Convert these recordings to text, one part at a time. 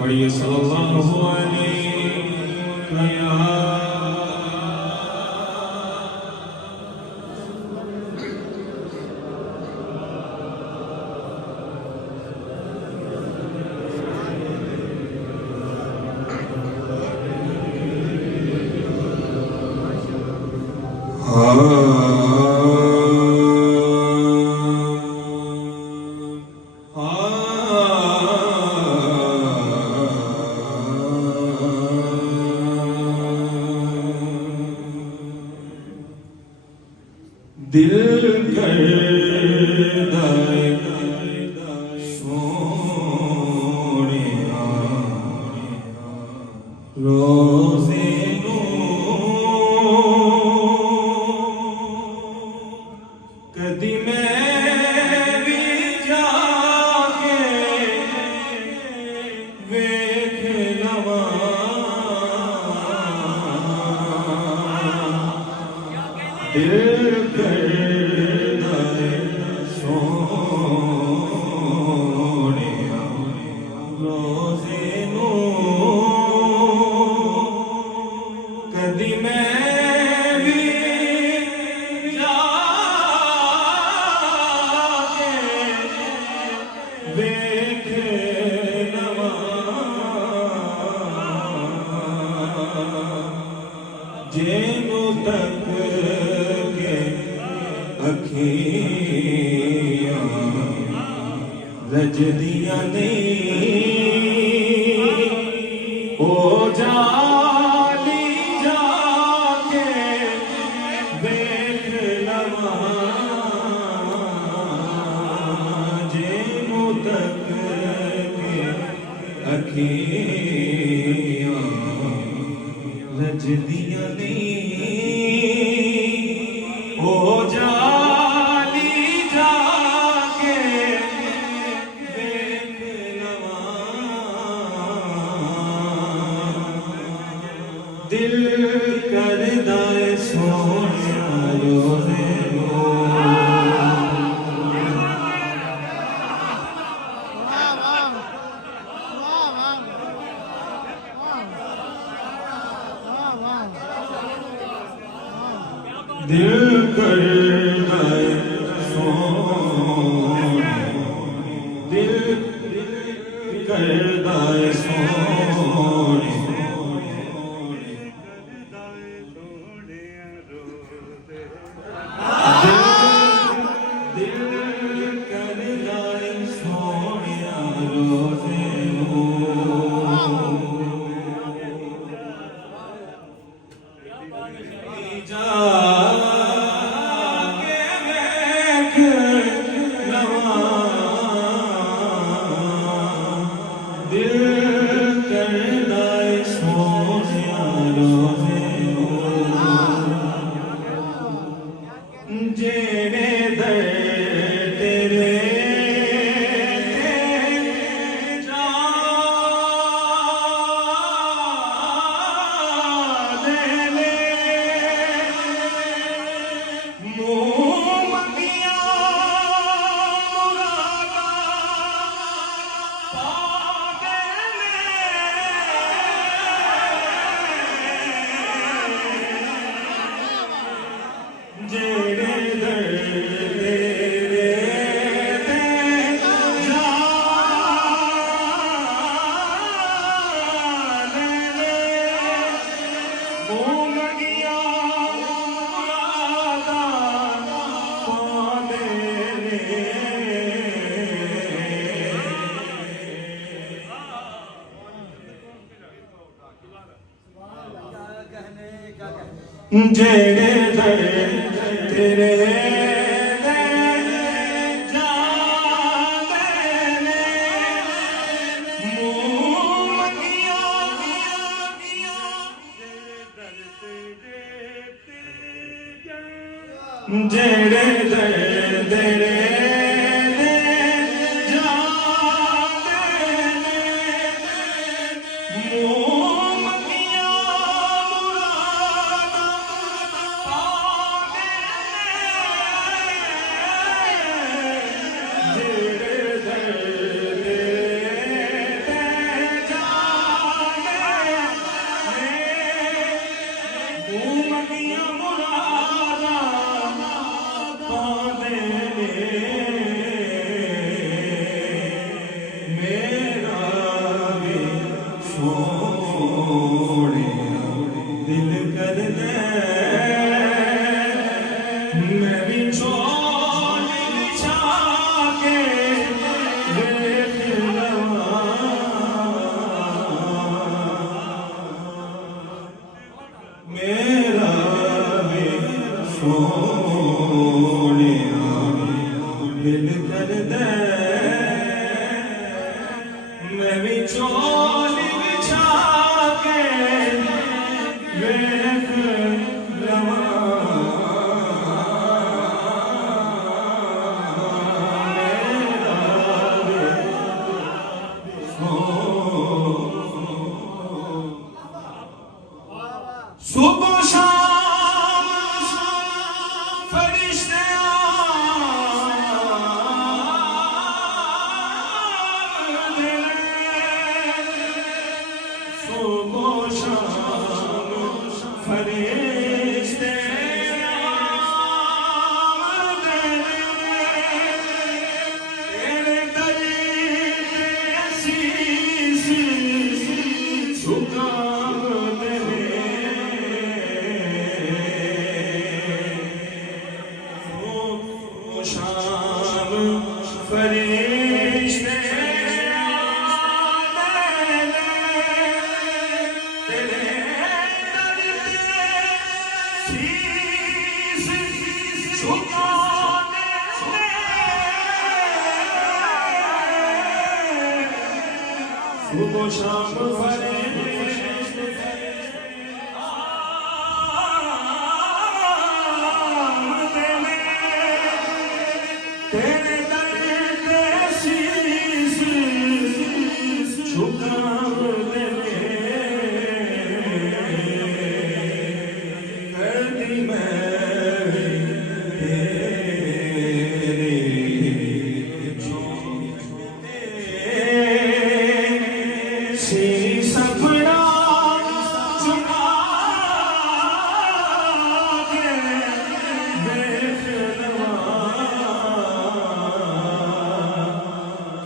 पढ़िए सल्लल्लाहु अलैहि दिल करदा सोहणिया रोज़े नूं कदी मैं भी जाके वेख लवां दिल करदा सोहणिया रोज़े नूं कदी मैं भी जाके वेख लवां जेनू तक अखियां रजदियां नहीं ओ जाली जाके देख लवां जेनू तक अखियां रजदियां नहीं ओ जाली जाके देख लवां दिल करदा सोहणिया रोज़े दिल करदा सोहणिया दिल करदा सोहणिया दिल करदा सोहणिया रोज़े जेड़े दर तेरे जा ले मुँह मगिया मुरादा पा जेड़े दर तेरे जा ले मुँह मगिया मुरादा पा जेड़े दर तेरे जा ले मुँह मगिया जेड़े दर तेरे जा ले मुँह मगिया मुरादा पा जेड़े दर तेरे जा ਸ਼ਾਮ ਫਰੇ ਤੇਰੇ ਦਰ ਤੇ ਸੀਸ ਝੁਕਾਉਂਦੇ ਨੇ ਕਰਦੀ ਮੈਂ ਤੇਰੇ ਸੀਸ ਆਪਣਾ ਝੁਕਾ ਕੇ ਵੇਖ ਲਵਾਂ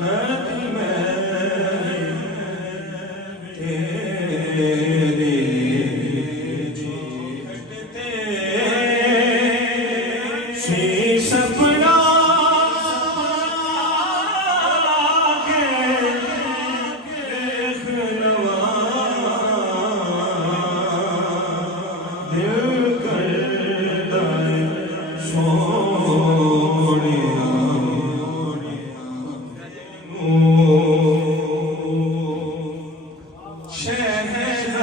ਕਰਦੀ ਮੈਂ ਤੇਰੇ ਸੀਸ ਆਪਣਾ ਕੇ ਵੇਖ ਲਵਾਂ ਦਿਲ ਕਰਦਾ ਸੋਹਣਿਆ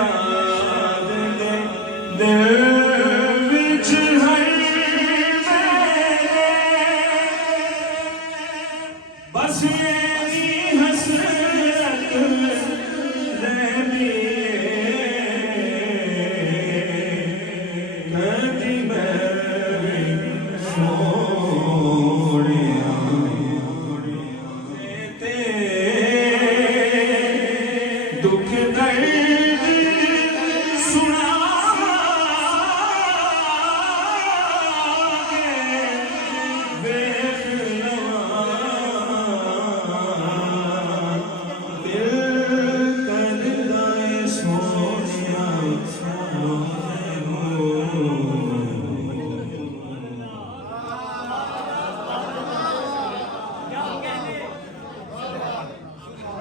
ਸ਼ਹਿਜ਼ਾਦ ਦੇ ਦਿਲ ਵਿੱਚ ਹਰ ਵੇਲੇ ਬਸ ਇਹਦੀ ਹਸਰਤ ਰਹਿੰਦੀ ਕਰਦੀ ਮੈਂ ਸੋਹਣਿਆ ਤੇ ਦੁੱਖ ਦਰਦ ਸੁਣਾ ਕੇ ਵੇਖ ਲਵਾਂ ਦਿਲ ਕਰਦਾ ਏ ਸੋਹਣਿਆ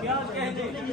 क्या कहते